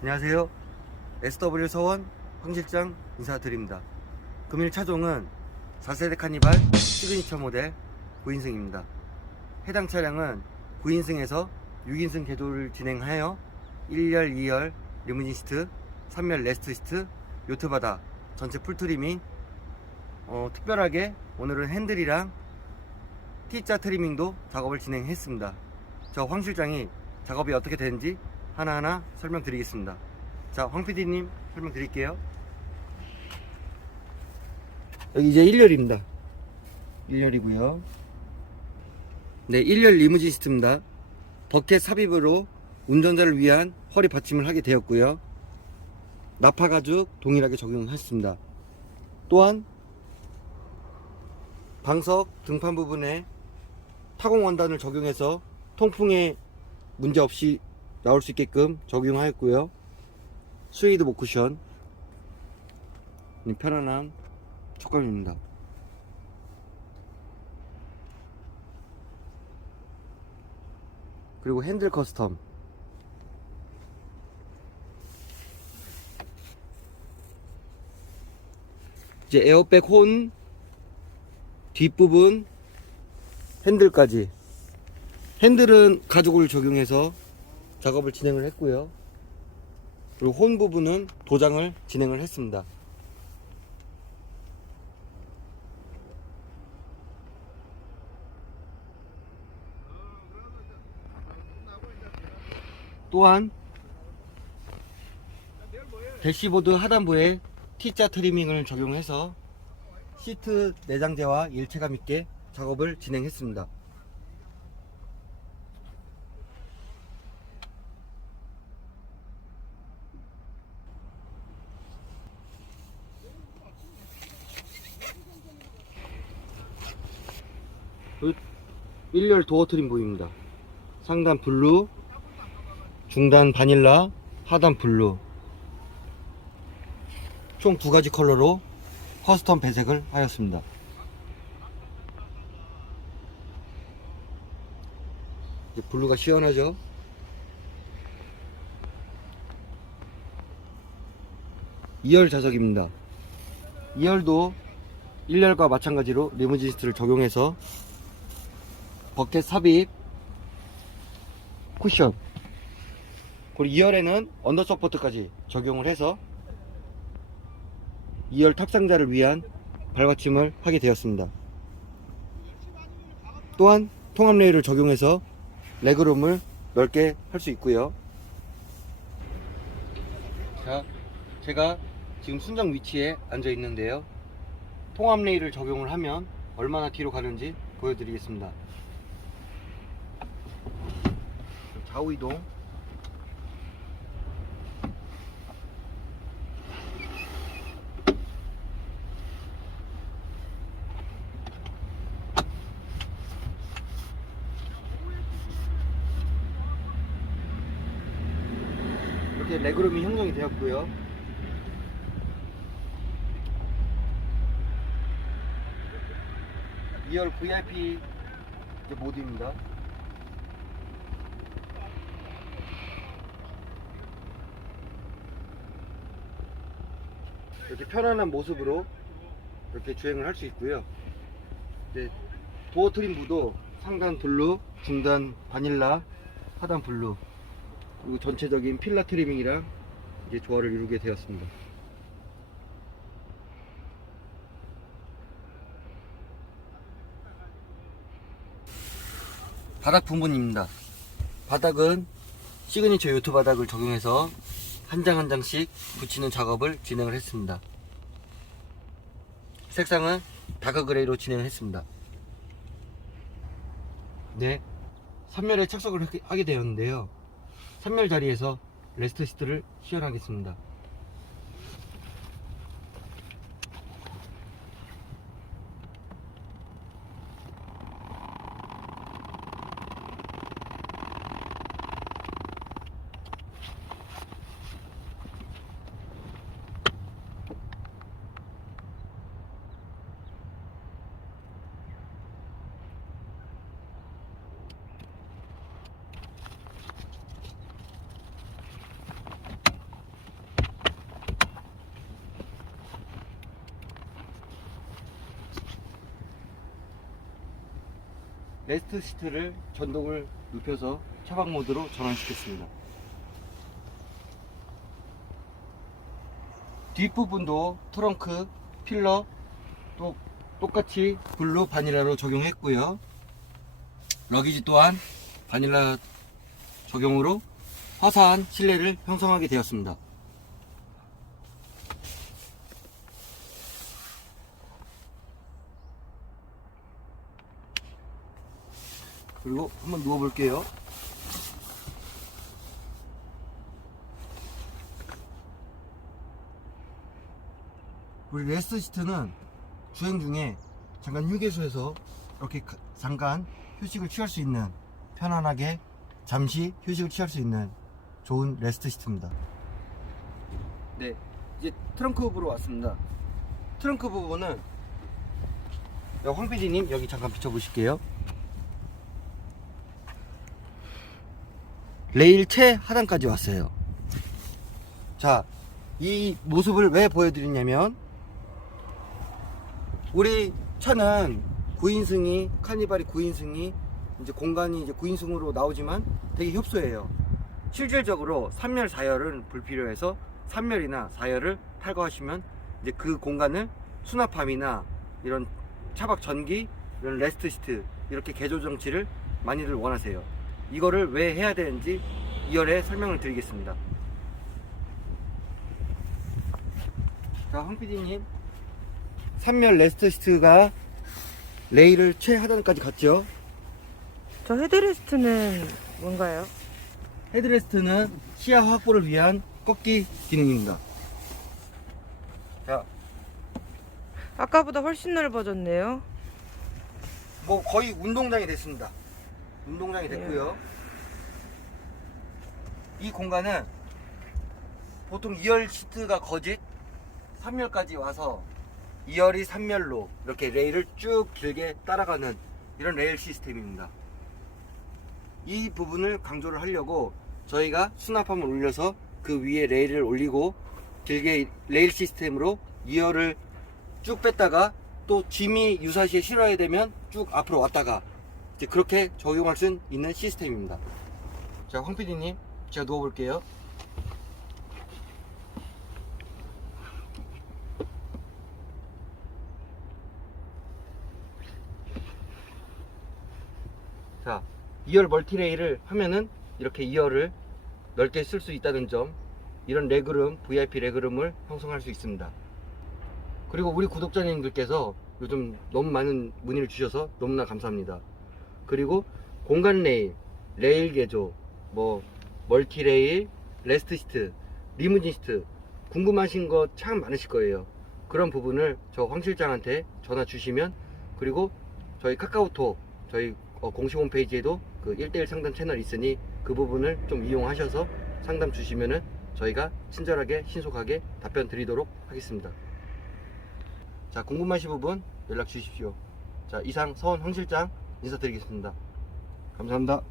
안녕하세요. SW 서원 황 실장 인사드립니다. 금일 차종은 4세대 카니발 시그니처 모델 9인승입니다. 해당 차량은 9인승에서 6인승 궤도를 진행하여 1열, 2열 리무진 시트, 3열 레스트 시트, 요트바다 전체 풀트리밍 어, 특별하게 오늘은 핸들이랑 T자 트리밍도 작업을 진행했습니다. 저 황 실장이 작업이 어떻게 되는지 하나하나 설명드리겠습니다. 자, 황 PD님 설명드릴게요. 여기 이제 1열입니다. 1열이고요. 네, 1열 리무진 시트입니다. 버켓 삽입으로 운전자를 위한 허리 받침을 하게 되었고요. 나파 가죽 동일하게 적용했습니다. 또한 방석 등판 부분에 타공 원단을 적용해서 통풍에 문제 없이 나올 수 있게끔 적용하였고요. 스웨이드 모쿠션 편안한 촉감입니다. 그리고 핸들 커스텀 이제 에어백 혼 뒷부분 핸들까지 핸들은 가죽을 적용해서 작업을 진행을 했고요 그리고 혼 부분은 도장을 진행을 했습니다 또한 대시보드 하단부에 T자 트리밍을 적용해서 시트 내장재와 일체감 있게 작업을 진행했습니다. 그 1열 도어 트림 보입니다. 상단 블루, 중단 바닐라, 하단 블루. 총 두 가지 컬러로 커스텀 배색을 하였습니다. 블루가 시원하죠? 이열 자석입니다. 2열도 1열과 마찬가지로 리무진 시트를 적용해서 버켓 삽입 쿠션 그리고 2열에는 언더 서포트까지 적용을 해서 2열 탑상자를 위한 발받침을 하게 되었습니다. 또한 통합 레일을 적용해서 레그룸을 넓게 할 수 있고요. 자, 제가 지금 순정 위치에 앉아 있는데요. 통합 레일을 적용을 하면 얼마나 뒤로 가는지 보여드리겠습니다. 좌우 이동 이렇게 레그룸이 형성이 되었고요. 이열 VIP 이제 모드입니다. 이렇게 편안한 모습으로 이렇게 주행을 할 수 있고요. 이제 도어 트림부도 상단 블루, 중단 바닐라, 하단 블루 그리고 전체적인 필라 트리밍이랑 이제 조화를 이루게 되었습니다. 바닥 부분입니다. 바닥은 시그니처 요트 바닥을 적용해서 한 장 한 장씩 붙이는 작업을 진행을 했습니다. 색상은 다크 그레이로 진행을 했습니다. 네, 3열에 착석을 하게- 되었는데요. 3열 자리에서 레스트 시트를 시연하겠습니다. 레스트 시트를 전동을 눕혀서 차박 모드로 전환시켰습니다. 뒷부분도 트렁크, 필러 또 똑같이 블루 바닐라로 적용했고요. 러기지 또한 바닐라 적용으로 화사한 실내를 형성하게 되었습니다. 그리고 한번 누워 볼게요. 우리 레스트 시트는 주행 중에 잠깐 휴게소에서 이렇게 가- 잠깐 휴식을 취할 수 있는 편안하게 잠시 휴식을 취할 수 있는 좋은 레스트 시트입니다. 네, 이제 트렁크 부분으로 왔습니다. 트렁크 부분은 야, 황 PD님 여기 잠깐 비춰보실게요. 레일 최 하단까지 왔어요. 자, 이 모습을 왜 보여드리냐면 우리 차는 9인승이 카니발이 9인승이 이제 공간이 이제 9인승으로 나오지만 되게 협소해요. 실질적으로 3열 4열은 불필요해서 3열이나 4열을 탈거하시면 이제 그 공간을 수납함이나 이런 차박 전기, 이런 레스트 시트 이렇게 개조 정치를 많이들 원하세요. 이거를 왜 해야 되는지 2열에 설명을 드리겠습니다. 자, 황 PD님 3열 레스트 시트가 레일을 최하단까지 갔죠. 저 헤드레스트는 뭔가요? 헤드레스트는 시야 확보를 위한 꺾기 기능입니다. 자, 아까보다 훨씬 넓어졌네요. 뭐 거의 운동장이 됐습니다. 운동장이 됐고요. 이 공간은 보통 2열 시트가 거짓 3열까지 와서 2열이 3열로 이렇게 레일을 쭉 길게 따라가는 이런 레일 시스템입니다. 이 부분을 강조를 하려고 저희가 수납함을 올려서 그 위에 레일을 올리고 길게 레일 시스템으로 2열을 쭉 뺐다가 또 짐이 유사시에 실어야 되면 쭉 앞으로 왔다가 이제 그렇게 적용할 수 있는 시스템입니다. 자, 황 PD님, 제가 누워볼게요. 자, 2열 멀티레일을 하면은 이렇게 2열을 넓게 쓸 수 있다는 점, 이런 레그룸, VIP 레그룸을 형성할 수 있습니다. 그리고 우리 구독자님들께서 요즘 너무 많은 문의를 주셔서 너무나 감사합니다. 그리고 공간 레일, 레일 개조, 뭐 멀티 레일, 레스트 시트, 리무진 시트 궁금하신 거 참 많으실 거예요. 그런 부분을 저 황 실장한테 전화 주시면 그리고 저희 카카오톡 저희 어, 공식 홈페이지에도 그 1대1 상담 채널 있으니 그 부분을 좀 이용하셔서 상담 주시면은 저희가 친절하게 신속하게 답변 드리도록 하겠습니다. 자, 궁금하신 부분 연락 주십시오. 자, 이상 서원 황 실장 인사드리겠습니다. 감사합니다.